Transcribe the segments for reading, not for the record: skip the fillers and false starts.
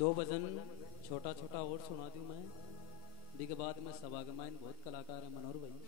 दो भजन छोटा छोटा और सुना दूं मैं। के बाद में सभागमाइन बहुत कलाकार है मनोहर भाई।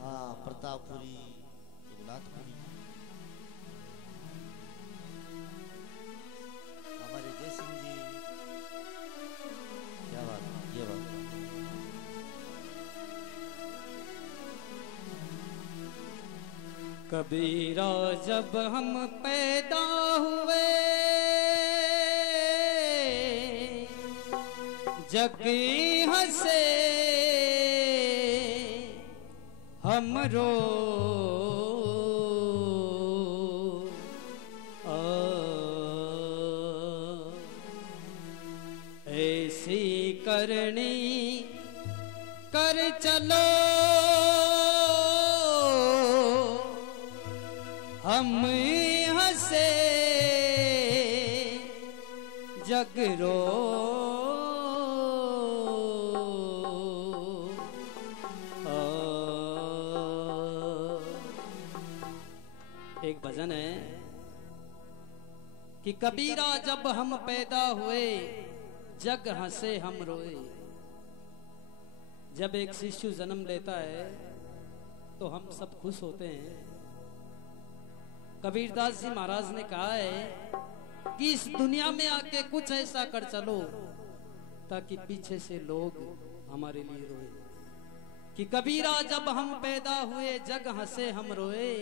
हाँ प्रतापपुरी रघुनाथपुरी हमारे जय सिंह जी, क्या बात है, ये बात है। कबीरा जब हम पैदा हुए जग हंसे हम रो ऐसी करनी कर चलो हम हंसे जग रो। एक भजन है कि कबीरा जब हम पैदा हुए जग हंसे हम रोए। जब एक शिशु जन्म लेता है तो हम सब खुश होते हैं। कबीरदास जी महाराज ने कहा है कि इस दुनिया में आके कुछ ऐसा कर चलो ताकि पीछे से लोग हमारे लिए रोए। कि कबीरा जब हम पैदा हुए जग हंसे हम रोए,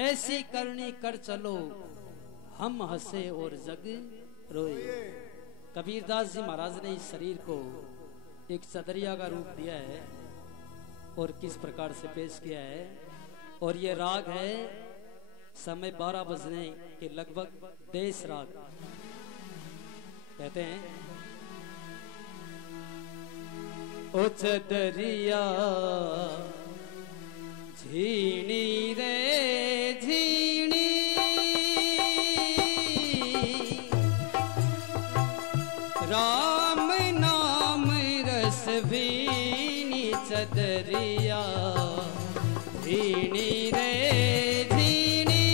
ऐसी करनी कर चलो हम हंसे और जग रोए। कबीरदास जी महाराज ने इस शरीर को एक सदरिया का रूप दिया है और किस प्रकार से पेश किया है। और ये राग है समय 12 बजने के लगभग देश राग कहते हैं। ओ चदरिया झीणी रे झीणी राम नाम रस भीनी चदरिया झीणी रे झीणी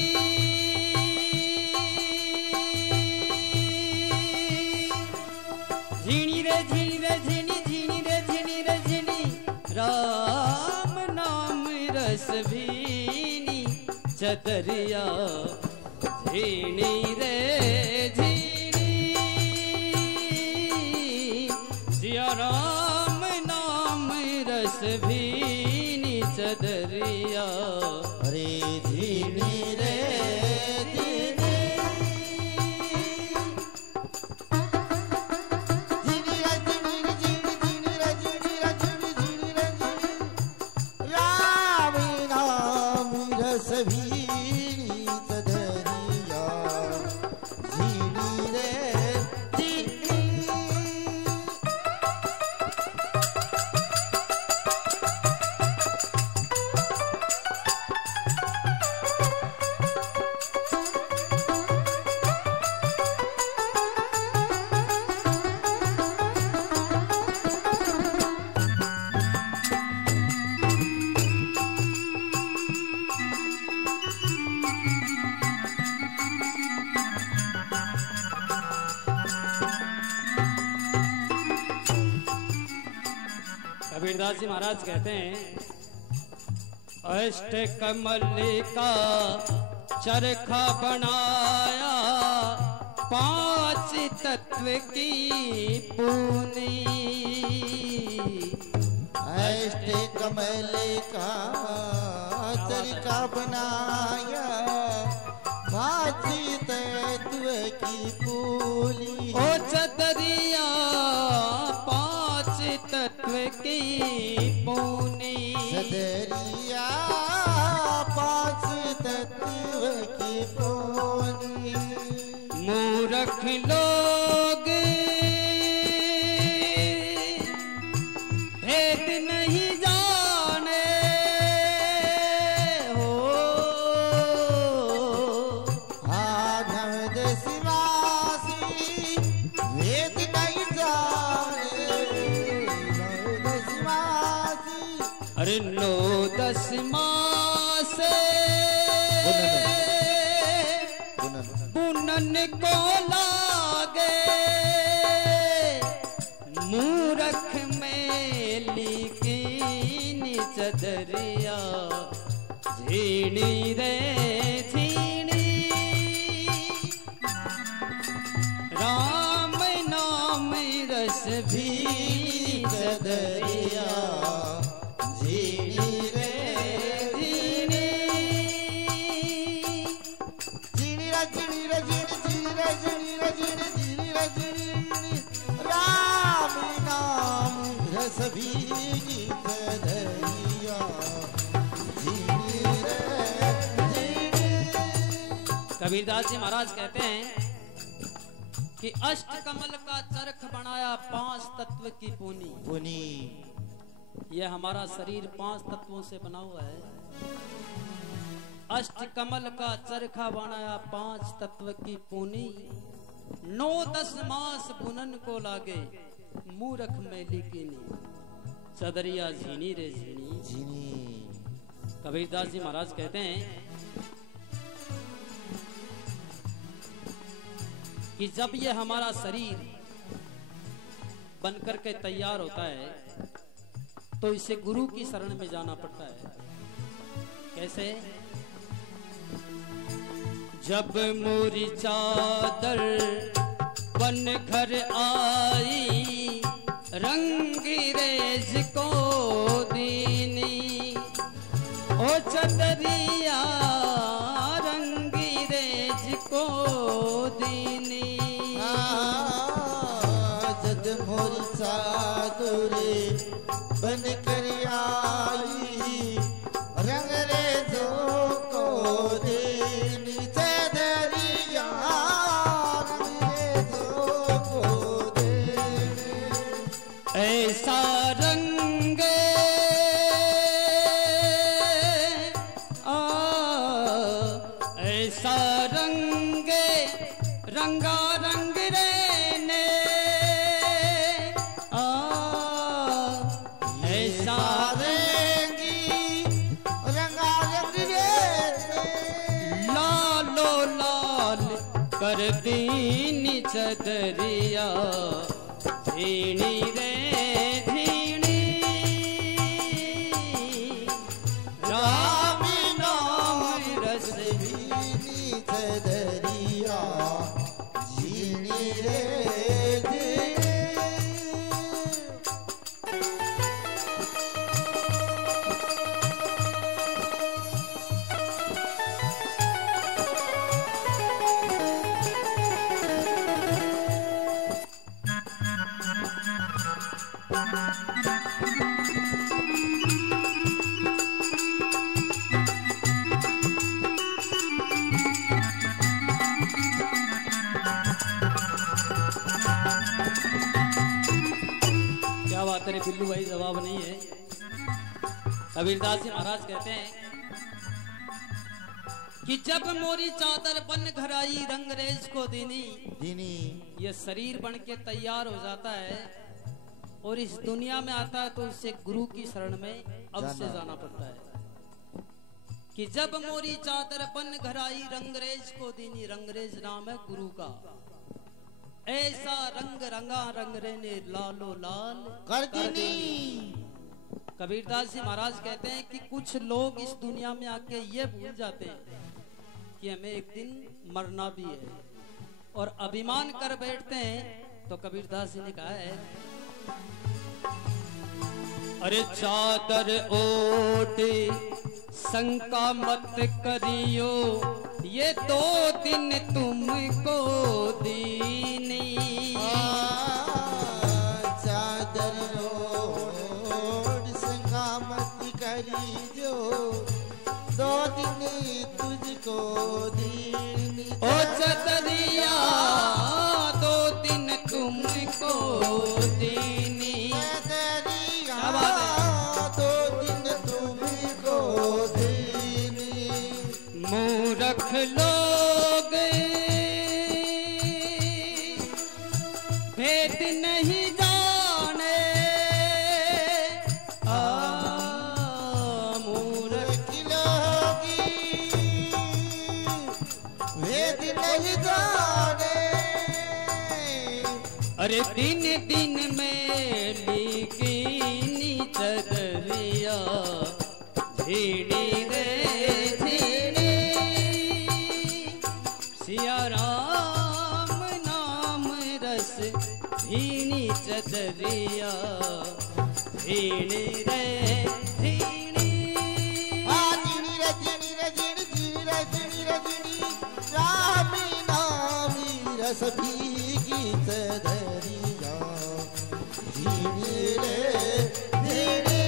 झीणी रे झीणी रे झीणी झीणी रे झीणी रे झीणी राम नाम रस भीनी चदरिया झीणी रे झीणी सिया राम नाम रस भीनी चदरिया अरे झीणी रे झीणी झीणी रे झीणी झीणी रे झीणी रे झीणी झीणी रे झीणी राम नाम रस भीनी चदरिया झीणी रे झीणी। कबीरदास जी महाराज कहते हैं अष्ट कमल का चरखा बनाया 5 तत्व की पूनी। अष्ट कमल का चरखा बनाया 5 तत्व की पूली। ओ चदरिया 5 तत्व की पूनी। चदरिया 5 तत्व की पूनी। मूर्ख लोग भेद नहीं जाने हो। नवदशिवासी वेद नहीं जाने। नवदशिवासी अरे 9-10 मास बुनन को ला लागे मूरख मेली कीनी चदरिया झीणी रे झीणी राम नाम रस भी चदरिया झीणी रे झीणी झीणी रा झीणी रा झीणी रा झीणी रा झीणी रा झीणी राम नाम रस भीगी चदरिया झीणी रे झीणी। कबीरदास जी महाराज कहते हैं कि अष्ट कमल का चरख बनाया 5 तत्व की पूनी। पुनी यह हमारा शरीर 5 तत्वों से बना हुआ है। अष्ट कमल का चरखा बनाया 5 तत्व की पूनी। 9-10 मास बुनन को लागे मूरख मैली कीनी चदरिया झीनी रे झीनी। झीनी कबीरदास जी महाराज कहते हैं कि जब ये हमारा शरीर बनकर के तैयार होता है तो इसे गुरु की शरण में जाना पड़ता है। कैसे? जब मोरी चादर बन घर आई रंगरेज को दीनी ओ चदरिया रंगरेज को दीनी। जद मोर चादरे बन कर आई रंगरेजों को देनी चदरिया रंगरेजों को देनी। ऐसा रंग ऐसा रंग रंगा रंग रेने ऐसा रंगी रंगा रंग रे लालो लाल कर दीनी चदरिया झीणी रे झीणी राम नाम रस भीनी चदरिया झीणी रे झीणी। क्या बात है बिल्लू भाई, जवाब नहीं है। कबीरदास जी महाराज कहते हैं कि जब मोरी चादर बन घर आई रंगरेज को दीनी। दीनी ये शरीर बन के तैयार हो जाता है और इस दुनिया में आता है तो उसे गुरु की शरण में अवश्य जाना पड़ता है। कि जब मोरी चादर बन घर आई रंगरेज को दीनी। रंगरेज नाम है गुरु का। ऐसा रंग रंगा रंग रेने लालो लाल कर दीनी। कबीरदास जी महाराज कहते हैं कि कुछ लोग इस दुनिया में आके ये भूल जाते हैं कि हमें एक दिन मरना भी है और अभिमान कर बैठते हैं। तो कबीरदास जी ने कहा है अरे चादर ओढ़े शंका मत करियो ये 2 दिन तुमको दीनी। चादर ओढ़ शंका मत करी जो 2 दिन तुझको दीनी। ओ चदरिया 2 दिन तुमको दीनी। चदरिया क्या बात है? 2 दिन तुमको दीनी। मूरख लोग भेद नहीं जाने। मूरख वेद नहीं जाने अरे दिन दिन में लिखी चदरिया झीड़ी रे झीड़ी सिया राम नाम रस झीणी चदरिया झीणी रे झीणी झीणी रे झीणी रे झीणी झीणी रे झीणी रे झीणी राम नामी रस भीगी चदरिया झीणी रे झीणी।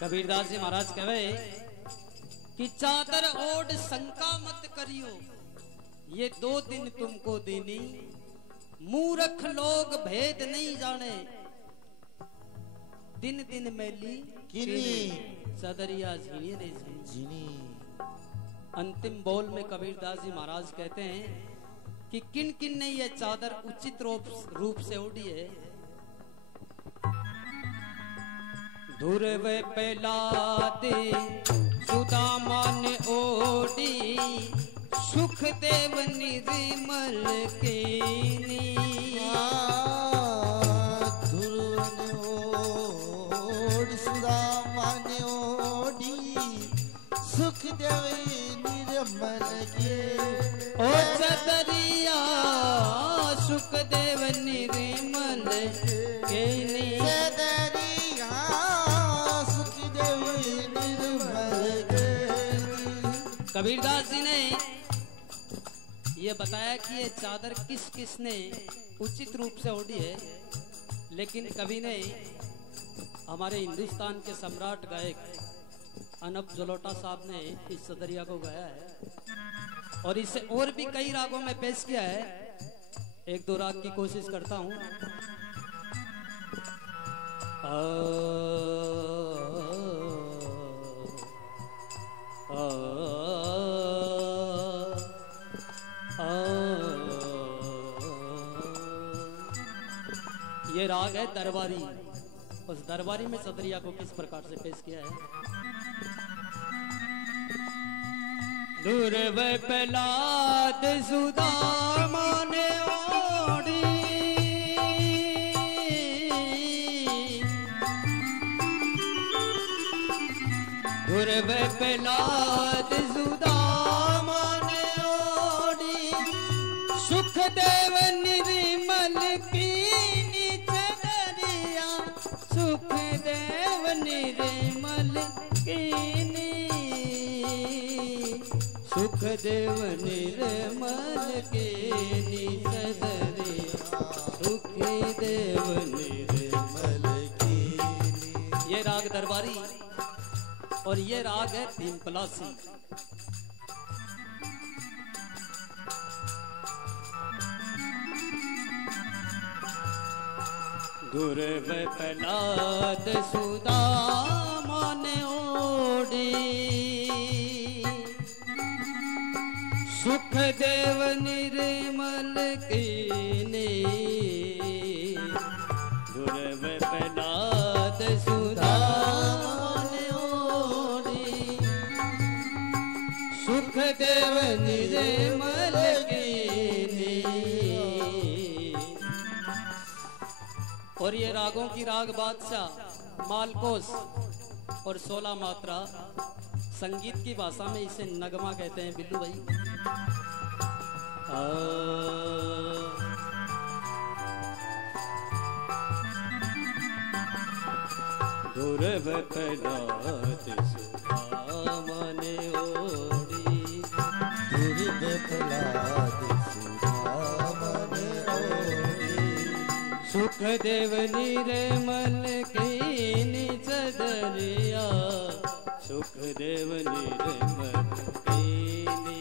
कबीरदास जी महाराज कहे कि चादर ओढ़ शंका मत करियो, ये 2 दिन तुमको देनी, मूर्ख लोग भेद नहीं जाने, दिन दिन मैली किनी चदरिया झीणी रे झीणी। अंतिम बोल में कबीरदास जी महाराज कहते हैं कि किन किन ने ये चादर उचित रूप से ओढ़ी है। ध्रुव प्रहलाद सुदामा ने ओढ़ी, सुखदेव निर्मल कीनी। ध्रुव ने ओढ़ सुदामा ने ओढ़ी, सुखदेव निर्मल के ओ चदरिया सुखदेव निर्मल कीनी। कबीरदास जी ने ये बताया कि ये चादर किस किस ने उचित रूप से ओढ़ी है, लेकिन कवि ने हमारे हिंदुस्तान के सम्राट गायक अनब जलोटा साहब ने इस चदरिया को गाया है और इसे और भी कई रागों में पेश किया है। 1-2 राग की कोशिश करता हूं। ये राग है दरबारी। उस दरबारी में चदरिया को किस प्रकार से पेश किया है। ध्रुव प्रहलाद सुदामा ने ओढ़ी, ध्रुव प्रहलाद सुदामा ने ओढ़ी, सुखदेव निर्मल कीनी चदरिया, सुखदेव निर्मल कीनी, सुखदेव निर्मल कीनी चदरिया, सुखदेव निर्मल कीनी। ये राग दरबारी और ये राग है भीमपलासी। ध्रुव प्रहलाद सुदामा ने ओढ़ी, सुखदेव निर्मल कीनी, ध्रुव प्रहलाद सुदामा ने ओढ़ी, सुखदेव निर्मल कीनी। और ये रागों की राग बादशाह मालकोस और 16 मात्रा, संगीत की भाषा में इसे नगमा कहते हैं। बिल्लू भाई ध्रुव प्रहलाद सुदामा ने ओढ़ी, ध्रुव प्रहलाद सुदामा ने ओढ़ी, सुख देव निर्मल कीनी चदरिया, सुख देव निर्मल कीनी।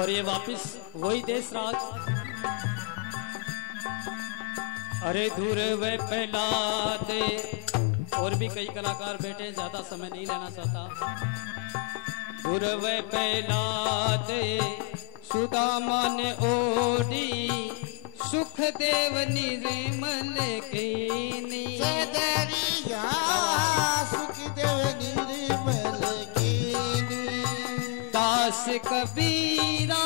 और ये वापिस वही देश राज। अरे दूर वे पहला दे, और भी कई कलाकार बैठे, ज्यादा समय नहीं लेना चाहता। दूर वे पहला दे सुदामा ने ओढ़ी, सुख देव निर्मल कीनी चदरिया, सुख देव निर्मल कीनी। दास कबीरा,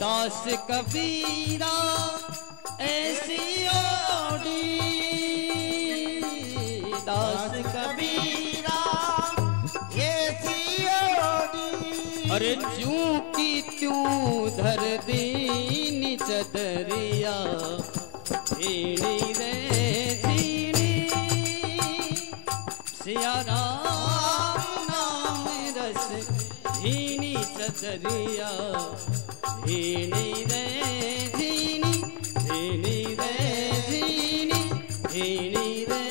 दास कबीरा ऐसी ओढ़ी, दास कबीरा ऐसी ओढ़ी। अरे जूं की त्यों धर दीनी चदरिया, झीणी रे झीणी, सिया राम नाम रस झीणी चदरिया, झीणी रे झीणी, झीणी रे झीणी, झीणी रे